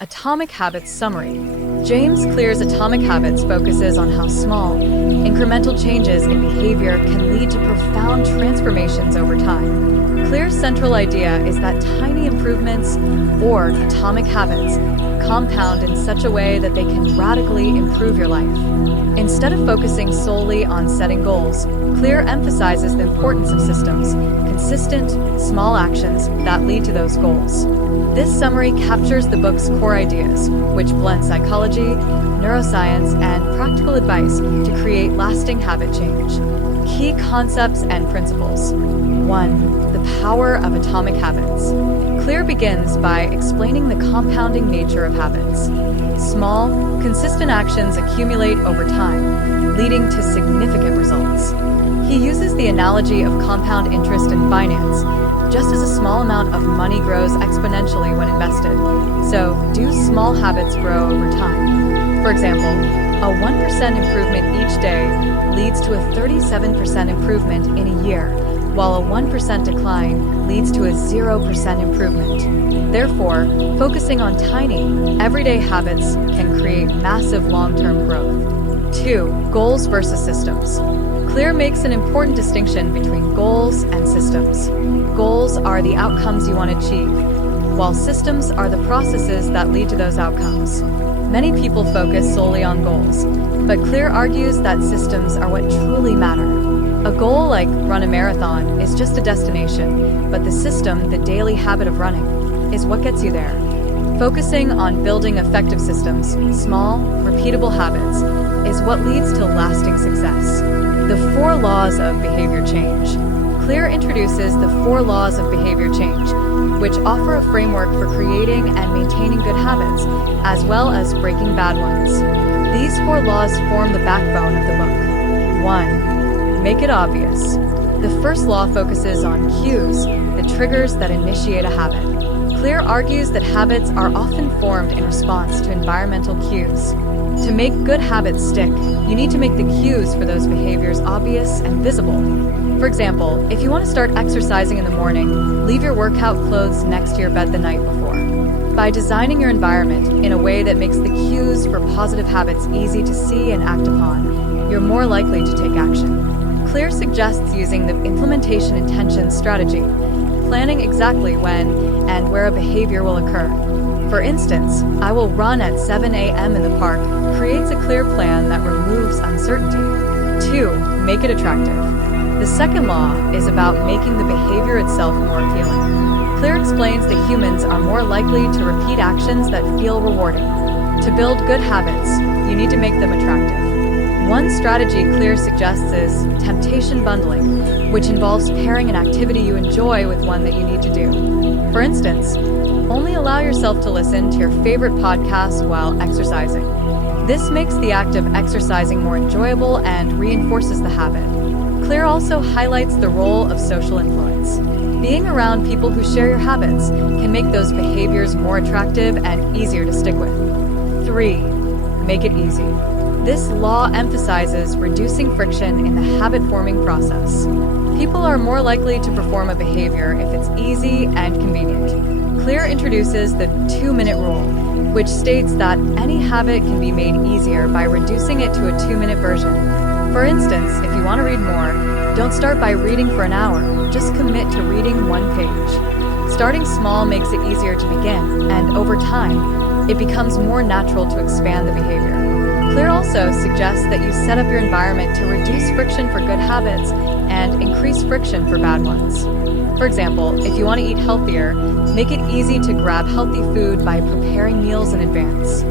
Atomic Habits Summary. James Clear's Atomic Habits focuses on how small, incremental changes in behavior can lead to profound transformations over time. Clear's central idea is that tiny improvements, or atomic habits, compound in such a way that they can radically improve your life. Instead of focusing solely on setting goals, Clear emphasizes the importance of systems, consistent, small actions that lead to those goals. This summary captures the book's core ideas, which blend psychology, neuroscience, and practical advice to create lasting habit change. Key concepts and principles. 1. The power of atomic habits. Clear begins by explaining the compounding nature of habits. Small, consistent actions accumulate over time, leading to significant results. He uses the analogy of compound interest in finance. Just as a small amount of money grows exponentially when invested, so do small habits grow over time. For example, a 1% improvement each day leads to a 37% improvement in a year, while a 1% decline leads to a 0% improvement. Therefore, focusing on tiny, everyday habits can create massive long-term growth. 2. Goals versus systems. Clear makes an important distinction between goals and systems. Goals are the outcomes you want to achieve, while systems are the processes that lead to those outcomes. Many people focus solely on goals, but Clear argues that systems are what truly matter. A goal like run a marathon is just a destination, but the system, the daily habit of running, is what gets you there. Focusing on building effective systems, small, repeatable habits, is what leads to lasting success. The 4 laws of behavior change. Clear introduces the 4 laws of behavior change, which offer a framework for creating and maintaining good habits, as well as breaking bad ones. These 4 laws form the backbone of the book. 1. Make it obvious. The first law focuses on cues, the triggers that initiate a habit. Clear argues that habits are often formed in response to environmental cues. To make good habits stick, you need to make the cues for those behaviors obvious and visible. For example, if you want to start exercising in the morning, leave your workout clothes next to your bed the night before. By designing your environment in a way that makes the cues for positive habits easy to see and act upon, you're more likely to take action. Clear suggests using the implementation intention strategy, planning exactly when and where a behavior will occur. For instance, I will run at 7 a.m. in the park creates a clear plan that removes uncertainty. 2. Make it attractive. The second law is about making the behavior itself more appealing. Clear explains that humans are more likely to repeat actions that feel rewarding. To build good habits, you need to make them attractive. One strategy Clear suggests is temptation bundling, which involves pairing an activity you enjoy with one that you need to do. For instance, only allow yourself to listen to your favorite podcast while exercising. This makes the act of exercising more enjoyable and reinforces the habit. Clear also highlights the role of social influence. Being around people who share your habits can make those behaviors more attractive and easier to stick with. 3. Make it easy. This law emphasizes reducing friction in the habit-forming process. People are more likely to perform a behavior if it's easy and convenient. Clear introduces the 2-minute rule, which states that any habit can be made easier by reducing it to a 2-minute version. For instance, if you want to read more, don't start by reading for an hour, just commit to reading 1 page. Starting small makes it easier to begin, and over time, it becomes more natural to expand the behavior. Clear also suggests that you set up your environment to reduce friction for good habits and increase friction for bad ones. For example, if you want to eat healthier, make it easy to grab healthy food by preparing meals in advance.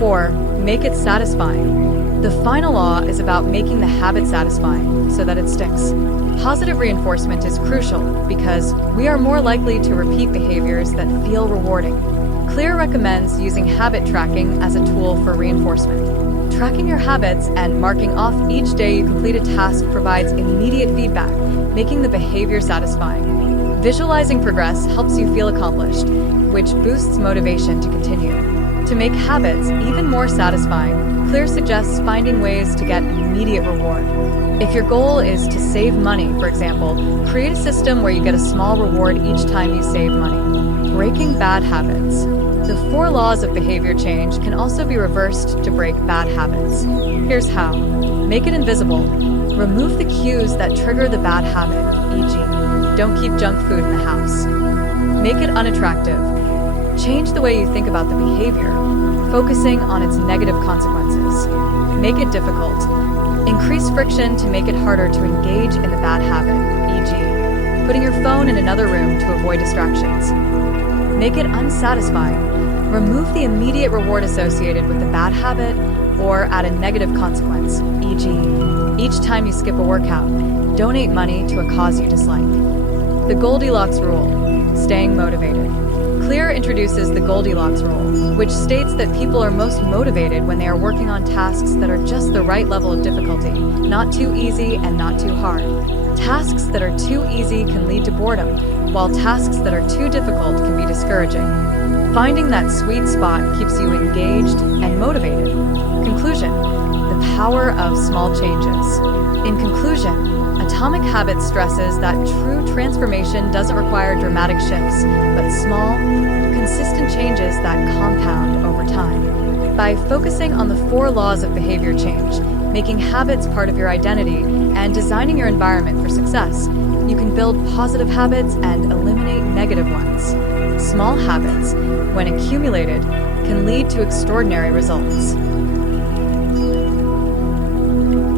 4. Make it satisfying. The final law is about making the habit satisfying so that it sticks. Positive reinforcement is crucial because we are more likely to repeat behaviors that feel rewarding. Clear recommends using habit tracking as a tool for reinforcement. Tracking your habits and marking off each day you complete a task provides immediate feedback, making the behavior satisfying. Visualizing progress helps you feel accomplished, which boosts motivation to continue. To make habits even more satisfying, Clear suggests finding ways to get immediate reward. If your goal is to save money, for example, create a system where you get a small reward each time you save money. Breaking bad habits. The 4 laws of behavior change can also be reversed to break bad habits. Here's how. Make it invisible. Remove the cues that trigger the bad habit, e.g., don't keep junk food in the house. Make it unattractive. Change the way you think about the behavior, focusing on its negative consequences. Make it difficult. Increase friction to make it harder to engage in the bad habit, e.g., putting your phone in another room to avoid distractions. Make it unsatisfying. Remove the immediate reward associated with the bad habit or add a negative consequence, e.g., each time you skip a workout, donate money to a cause you dislike. The Goldilocks Rule, staying motivated. Clear introduces the Goldilocks Rule, which states that people are most motivated when they are working on tasks that are just the right level of difficulty, not too easy and not too hard. Tasks that are too easy can lead to boredom, while tasks that are too difficult can be discouraging. Finding that sweet spot keeps you engaged and motivated. Conclusion: the power of small changes. In conclusion, Atomic Habits stresses that true transformation doesn't require dramatic shifts, but small, consistent changes that compound over time. By focusing on the 4 laws of behavior change, making habits part of your identity, and designing your environment for success, you can build positive habits and eliminate negative ones. Small habits, when accumulated, can lead to extraordinary results.